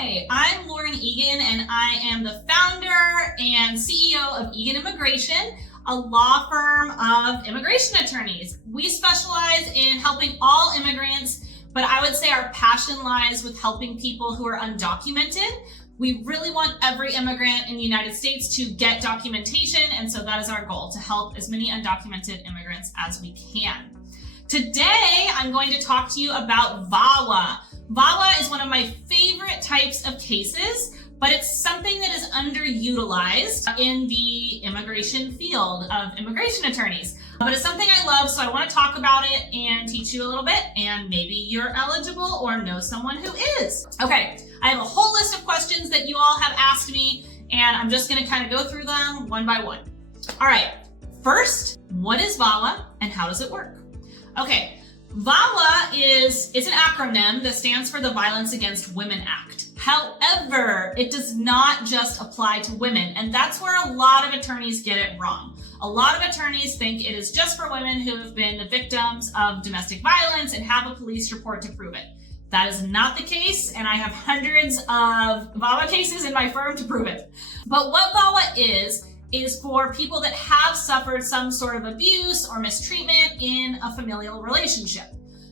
Hi, I'm Lauren Egan, and I am the founder and CEO of Egan Immigration, a law firm of immigration attorneys. We specialize in helping all immigrants, but I would say our passion lies with helping people who are undocumented. We really want every immigrant in the United States to get documentation, and so that is our goal, to help as many undocumented immigrants as we can. Today, I'm going to talk to you about VAWA. VAWA is one of my favorite types of cases, but it's something that is underutilized in the immigration field of immigration attorneys. But it's something I love, so I want to talk about it and teach you a little bit, and maybe you're eligible or know someone who is. Okay, I have a whole list of questions that you all have asked me, and I'm just going to kind of go through them one by one. All right, first, what is VAWA and how does it work? Okay. VAWA it's an acronym that stands for the Violence Against Women Act. However, it does not just apply to women, and that's where a lot of attorneys get it wrong. A lot of attorneys think it is just for women who have been the victims of domestic violence and have a police report to prove it. That is not the case, and I have hundreds of VAWA cases in my firm to prove it. But what VAWA is for people that have suffered some sort of abuse or mistreatment in a familial relationship.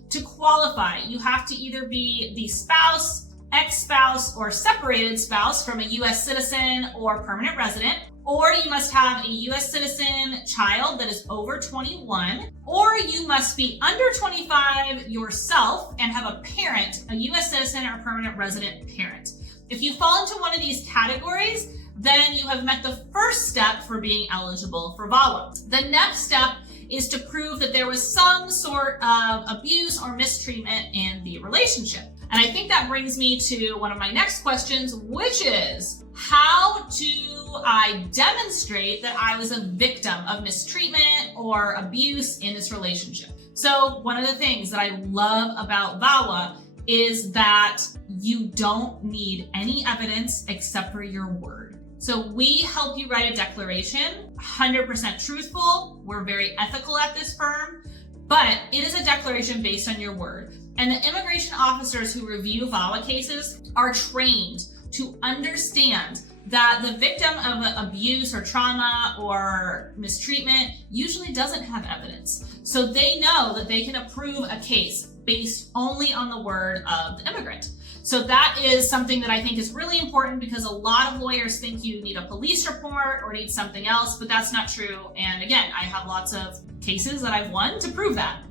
To qualify, you have to either be the spouse, ex-spouse, or separated spouse from a U.S. citizen or permanent resident, or you must have a U.S. citizen child that is over 21, or you must be under 25 yourself and have a parent, a U.S. citizen or permanent resident parent. If you fall into one of these categories, then you have met the first step for being eligible for VAWA. The next step is to prove that there was some sort of abuse or mistreatment in the relationship. And I think that brings me to one of my next questions, which is, how do I demonstrate that I was a victim of mistreatment or abuse in this relationship? So one of the things that I love about VAWA is that you don't need any evidence except for your word. So we help you write a declaration, 100% truthful. We're very ethical at this firm, but it is a declaration based on your word. And the immigration officers who review VAWA cases are trained to understand that the victim of abuse or trauma or mistreatment usually doesn't have evidence. So they know that they can approve a case based only on the word of the immigrant. So that is something that I think is really important, because a lot of lawyers think you need a police report or need something else, but that's not true. And again, I have lots of cases that I've won to prove that.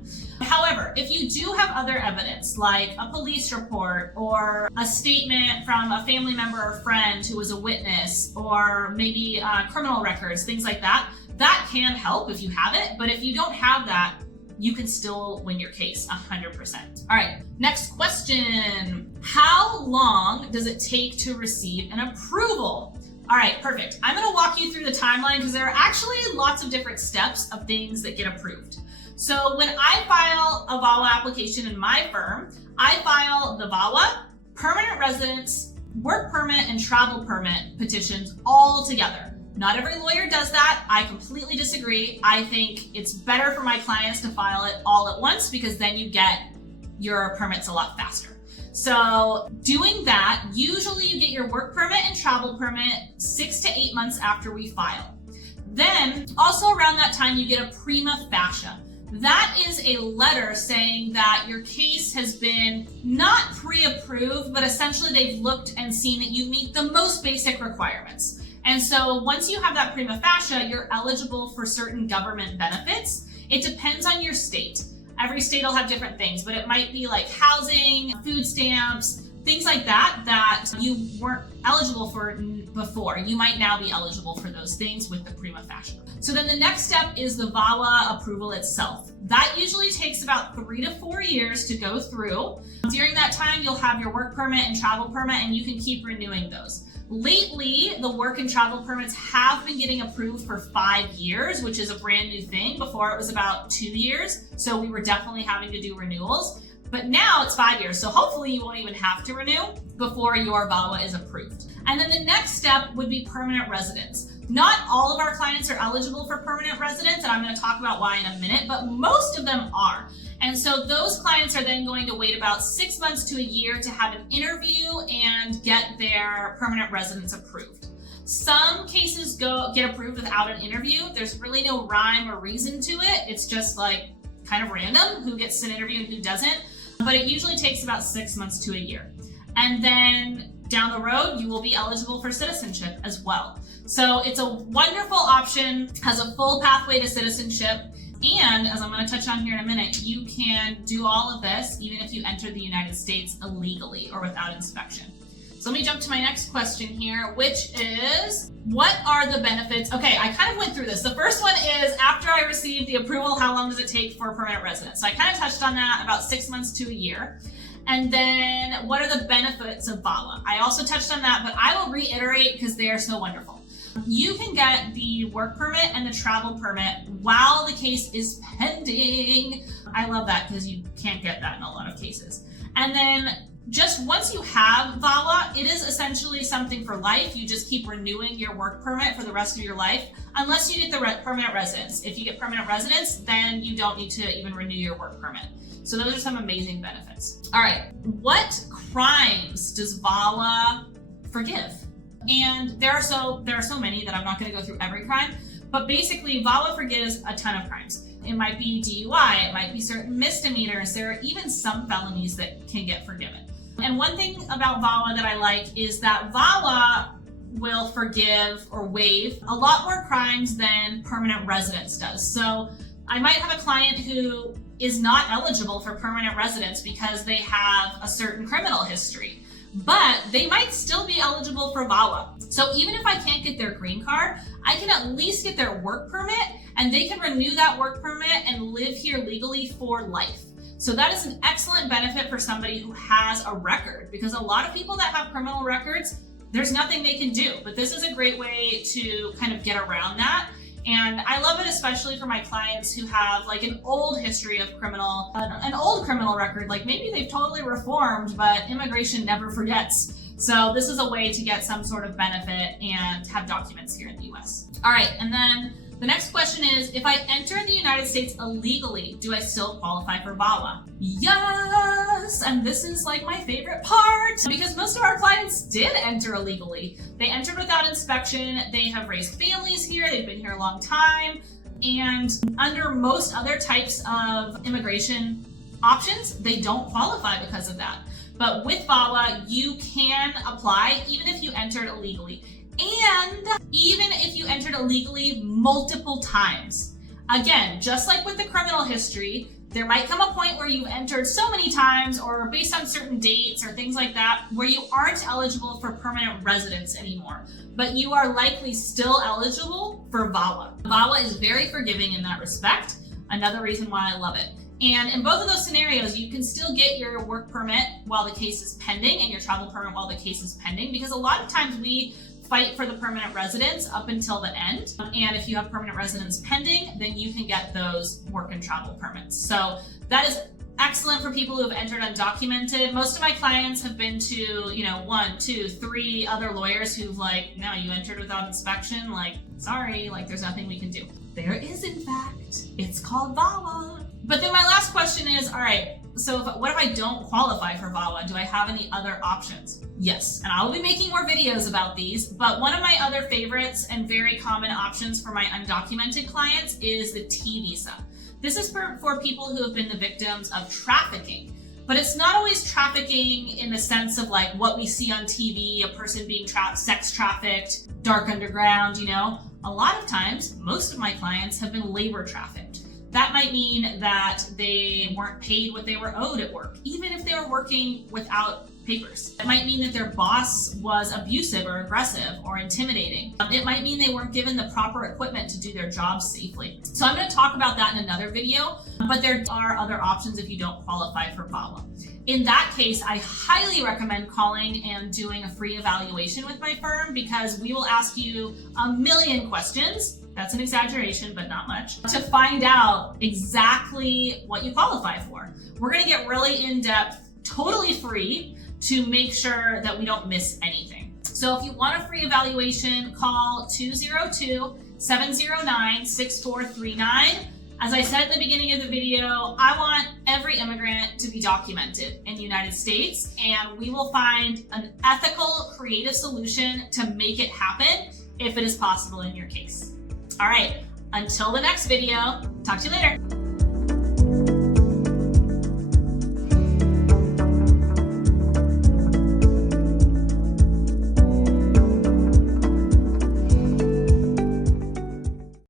However, if you do have other evidence, like a police report or a statement from a family member or friend who was a witness, or maybe criminal records, things like that, that can help if you have it. But if you don't have that, you can still win your case 100%. All right, next question. How long does it take to receive an approval? All right, perfect. I'm gonna walk you through the timeline, because there are actually lots of different steps of things that get approved. So when I file a VAWA application in my firm, I file the VAWA, permanent residence, work permit, and travel permit petitions all together. Not every lawyer does that. I completely disagree. I think it's better for my clients to file it all at once, because then you get your permits a lot faster. So doing that, usually you get your work permit and travel permit 6 to 8 months after we file. Then also around that time, you get a prima facie. That is a letter saying that your case has been not pre-approved, but essentially they've looked and seen that you meet the most basic requirements. And so once you have that prima facie, you're eligible for certain government benefits. It depends on your state. Every state will have different things, but it might be like housing, food stamps, things like that, that you weren't eligible for before. You might now be eligible for those things with the prima facie. So then the next step is the VAWA approval itself. That usually takes about 3 to 4 years to go through. During that time, you'll have your work permit and travel permit, and you can keep renewing those. Lately, the work and travel permits have been getting approved for 5 years, which is a brand new thing. Before it was about 2 years, so we were definitely having to do renewals. But now it's 5 years, so hopefully you won't even have to renew before your VAWA is approved. And then the next step would be permanent residence. Not all of our clients are eligible for permanent residence, and I'm going to talk about why in a minute, but most of them are. And so those clients are then going to wait about 6 months to a year to have an interview and get their permanent residence approved. Some cases get approved without an interview. There's really no rhyme or reason to it. It's just like kind of random who gets an interview and who doesn't. But it usually takes about 6 months to a year. And then down the road, you will be eligible for citizenship as well. So it's a wonderful option, has a full pathway to citizenship. And as I'm going to touch on here in a minute, you can do all of this even if you enter the United States illegally or without inspection. So let me jump to my next question here, which is, what are the benefits? Okay, I kind of went through this. The first one is, after I received the approval, how long does it take for permanent residence? So I kind of touched on that, about 6 months to a year. And then what are the benefits of VAWA? I also touched on that, but I will reiterate because they are so wonderful. You can get the work permit and the travel permit while the case is pending. I love that because you can't get that in a lot of cases. And then just once you have VAWA, it is essentially something for life. You just keep renewing your work permit for the rest of your life, unless you get the permanent residence. If you get permanent residence, then you don't need to even renew your work permit. So those are some amazing benefits. All right, what crimes does VAWA forgive? And there are so many that I'm not going to go through every crime, but basically VAWA forgives a ton of crimes. It might be DUI, it might be certain misdemeanors. There are even some felonies that can get forgiven. And one thing about VAWA that I like is that VAWA will forgive or waive a lot more crimes than permanent residence does. So I might have a client who is not eligible for permanent residence because they have a certain criminal history, but they might still be eligible for VAWA. So even if I can't get their green card, I can at least get their work permit, and they can renew that work permit and live here legally for life. So that is an excellent benefit for somebody who has a record, because a lot of people that have criminal records, there's nothing they can do. But this is a great way to kind of get around that. And I love it especially for my clients who have like an old history of an old criminal record, like maybe they've totally reformed, but immigration never forgets. So this is a way to get some sort of benefit and have documents here in the US. All right, and then the next question is, if I enter the United States illegally, do I still qualify for VAWA? Yes! And this is like my favorite part, because most of our clients did enter illegally. They entered without inspection, they have raised families here, they've been here a long time, and under most other types of immigration options, they don't qualify because of that. But with VAWA, you can apply even if you entered illegally. And even if you entered illegally multiple times. Again, just like with the criminal history, there might come a point where you've entered so many times or based on certain dates or things like that where you aren't eligible for permanent residence anymore, but you are likely still eligible for VAWA. VAWA is very forgiving in that respect. Another reason why I love it. And in both of those scenarios, you can still get your work permit while the case is pending and your travel permit while the case is pending, because a lot of times we fight for the permanent residence up until the end. And if you have permanent residence pending, then you can get those work and travel permits. So that is excellent for people who have entered undocumented. Most of my clients have been to, 1, 2, 3 other lawyers who've like, no, you entered without inspection. Like, sorry, like there's nothing we can do. There is, in fact, it's called VAWA. But then my last question is, all right, so what if I don't qualify for VAWA? Do I have any other options? Yes, and I'll be making more videos about these, but one of my other favorites and very common options for my undocumented clients is the T visa. This is for people who have been the victims of trafficking, but it's not always trafficking in the sense of like what we see on TV, a person being sex trafficked, dark underground, A lot of times, most of my clients have been labor trafficked. That might mean that they weren't paid what they were owed at work, even if they were working without papers. It might mean that their boss was abusive or aggressive or intimidating. It might mean they weren't given the proper equipment to do their jobs safely. So I'm going to talk about that in another video, but there are other options if you don't qualify for VAWA. In that case, I highly recommend calling and doing a free evaluation with my firm, because we will ask you a million questions. That's an exaggeration, but not much, to find out exactly what you qualify for. We're going to get really in-depth, totally free, to make sure that we don't miss anything. So if you want a free evaluation, call 202-709-6439. As I said at the beginning of the video, I want every immigrant to be documented in the United States, and we will find an ethical, creative solution to make it happen if it is possible in your case. All right, until the next video, talk to you later.